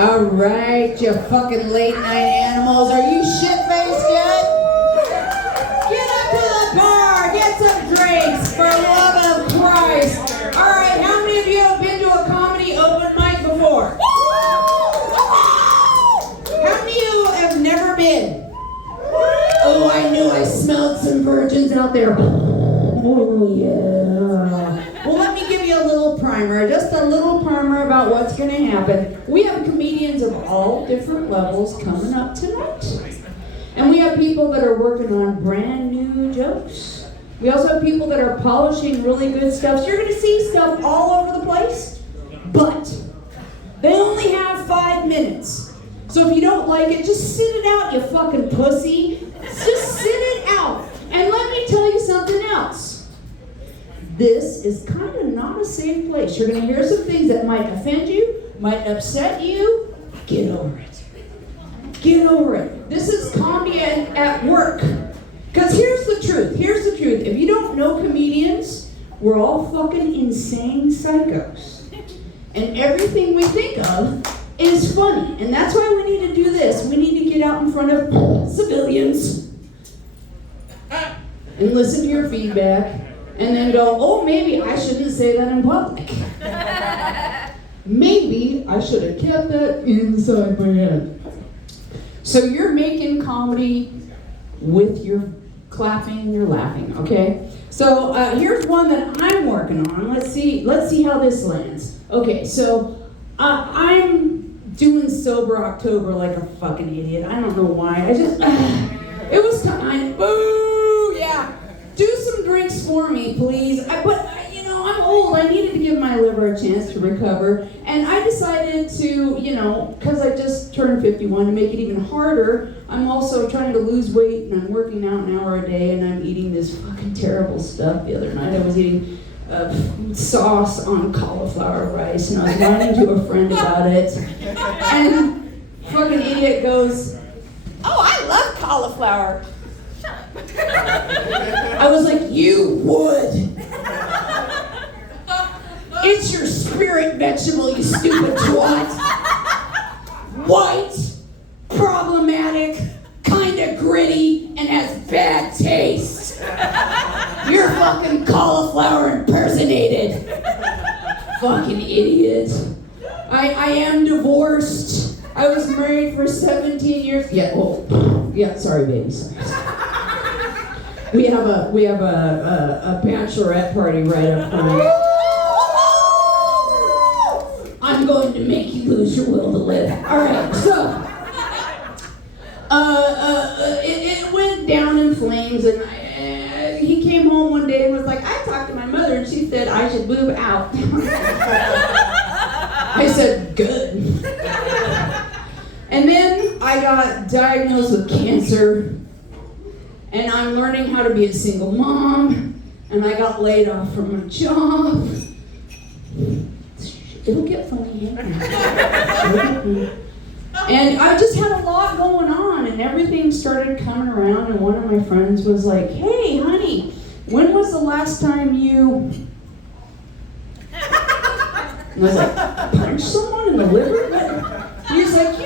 All right, you fucking late night animals. Are you shit-faced yet? Get up to the bar. Get some drinks, for love of Christ. All right, how many of you have been to a comedy open mic before? How many of you have never been? Oh, I knew I smelled some virgins out there. Oh, yeah. Well, let me give you a little primer, just a little primer about what's going to happen. We have comedians of all different levels coming up tonight. And we have people that are working on brand new jokes. We also have people that are polishing really good stuff. So you're going to see stuff all over the place, but they only have 5 minutes. So if you don't like it, just sit it out, you fucking pussy. Just sit it out. And let me tell you something else. This is kind of not a safe place. You're going to hear some things that might offend you, might upset you. Get over it. Get over it. This is comedy at work. Because here's the truth. Here's the truth. If you don't know comedians, we're all fucking insane psychos. And everything we think of is funny. And that's why we need to do this. We need to get out in front of civilians and listen to your feedback. And then go, oh, maybe I shouldn't say that in public. Maybe I should have kept that inside my head. So you're making comedy with your clapping and your laughing, okay? So here's one that I'm working on. Let's see how this lands. Okay, so I'm doing Sober October like a fucking idiot. I don't know why. It was time. Boo! Yeah. Do some drinks for me, please. I'm old. I needed to give my liver a chance to recover. And I decided to, because I just turned 51, to make it even harder, I'm also trying to lose weight, and I'm working out an hour a day, and I'm eating this fucking terrible stuff. The other night I was eating sauce on cauliflower rice, and I was whining to a friend about it. And fucking idiot goes, oh, I love cauliflower. I was like, you would. It's your spirit vegetable, you stupid twat. White, problematic, kinda gritty, and has bad taste. You're fucking cauliflower impersonated. Fucking idiot. I am divorced. I was married for 17 years. Sorry, baby. Sorry. We have a bachelorette party right up front. I'm going to make you lose your will to live. All right, so it went down in flames, and he came home one day and was like, I talked to my mother, and she said I should move out. I said, good. And then I got diagnosed with cancer. And I'm learning how to be a single mom, and I got laid off from my job. It'll get funny. And I just had a lot going on, and everything started coming around, and one of my friends was like, hey, honey, when was the last time you... And I was like, punched someone in the liver? He's like,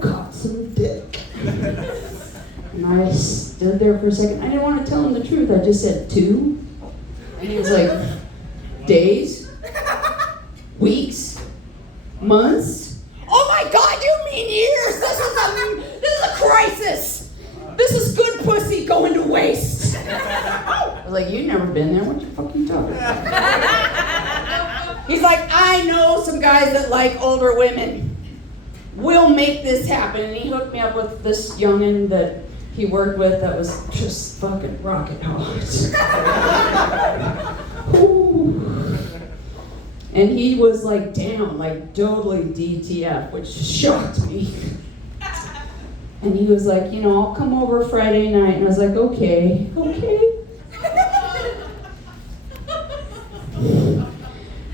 caught some dick. And I stood there for a second. I didn't want to tell him the truth. I just said 2. And he was like, days? Weeks? Months? Oh my God, you mean years? This is a crisis. This is good pussy going to waste. I was like, you've never been there. What you fucking talking about? He's like, I know some guys that like older women. We'll make this happen. And he hooked me up with this youngin' that he worked with that was just fucking rocket hot. And he was like down, like totally DTF, which shocked me. And he was like, I'll come over Friday night. And I was like, okay.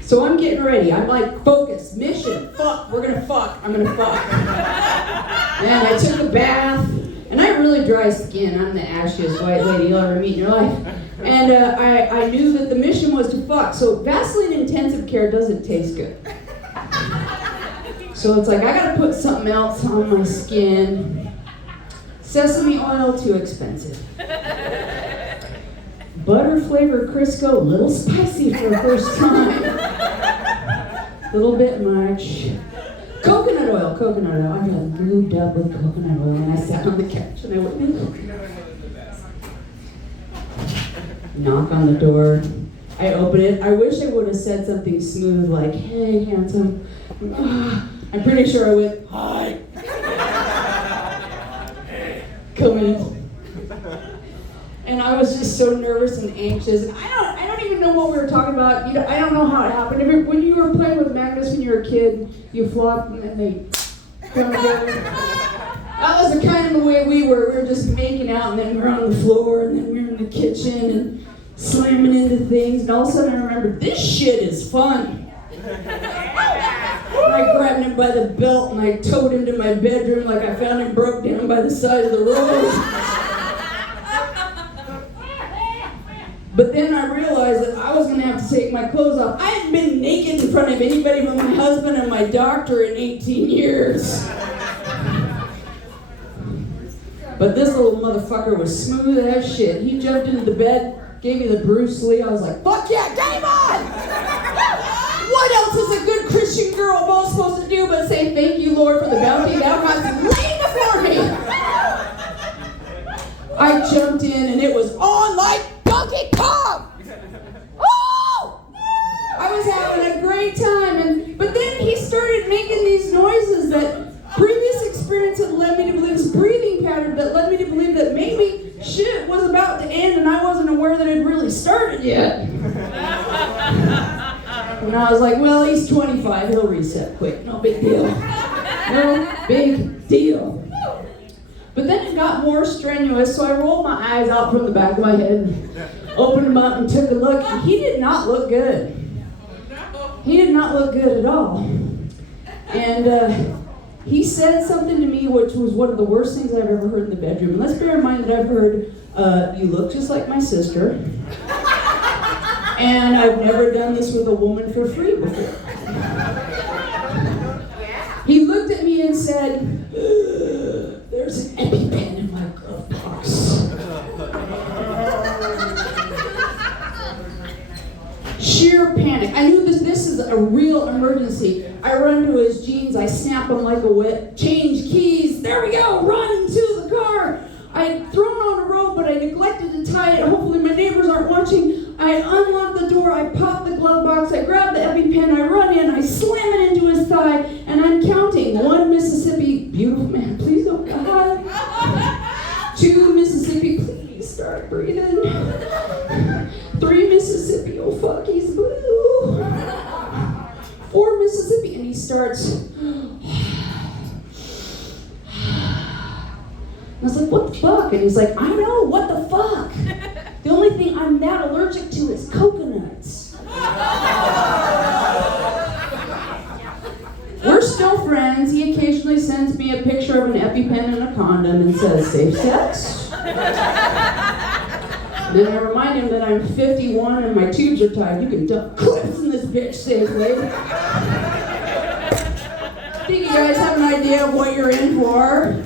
So I'm getting ready. I'm like, focus, mission, fuck, we're gonna fuck, I'm gonna fuck. And I took a bath. And I have really dry skin. I'm the ashiest white lady you'll ever meet in your life. And I knew that the mission was to fuck. So Vaseline intensive care doesn't taste good. So it's like, I gotta put something else on my skin. Sesame oil, too expensive. Butter flavored Crisco, a little spicy for the first time. A little bit much. Coconut oil. I got lubed up with coconut oil and I sat on the couch and I went, knock on the door. I open it. I wish I would have said something smooth like, hey, handsome. I'm pretty sure I went, hi. Come in. And I was just so nervous and anxious. And I don't even know what we were talking about. You know, I don't know how it happened. When you were playing with magnets when you were a kid, you flopped and then they come together. That was the kind of the way we were. We were just making out and then we were on the floor and then we were in the kitchen and slamming into things. And all of a sudden I remembered, this shit is fun. And I grabbed him by the belt and I towed him to my bedroom like I found him broke down by the side of the road. But then I realized that I was going to have to take my clothes off. I hadn't been naked in front of anybody but my husband and my doctor in 18 years. But this little motherfucker was smooth as shit. He jumped into the bed, gave me the Bruce Lee. I was like, fuck yeah, game on! What else is a good Christian girl both supposed to do but say thank you, Lord, for the bounty thou hast laid before me? I jumped in and it was on like Donkey Kong! Oh! I was having a great time, but then he started making these noises that previous experience had led me to believe, this breathing pattern that led me to believe that maybe shit was about to end and I wasn't aware that it had really started yet. And I was like, well, he's 25, he'll reset quick, no big deal. No big deal. But then it got more strenuous, so I rolled my eyes out from the back of my head, opened them up and took a look, and he did not look good. He did not look good at all. And he said something to me which was one of the worst things I've ever heard in the bedroom. And let's bear in mind that I've heard, you look just like my sister. And I've never done this with a woman for free before. He looked at me and said, there's an EpiPen in my glove box. Sheer panic. I knew this is a real emergency. I run to his jeans, I snap them like a whip, change keys, there we go, run to the car. I had thrown on a rope, but I neglected to tie it. Hopefully my neighbors aren't watching. I unlocked the door, I popped the glove box, I grabbed the EpiPen, I run in, I slam it into his thigh, and I'm counting. 1 Mississippi, beautiful man, please don't die. 2 Mississippi, please start breathing. 3 Mississippi, oh fuck, he's blue. 4 Mississippi, and he starts. I was like, what the fuck? And he's like, I know, what the fuck? The only thing I'm that allergic to is coconuts. We're still friends. He occasionally sends me a picture of an EpiPen and a condom and says, safe sex. Then I remind him that I'm 51 and my tubes are tied. You can dump clips in this bitch safely. I think you guys have an idea of what you're in for.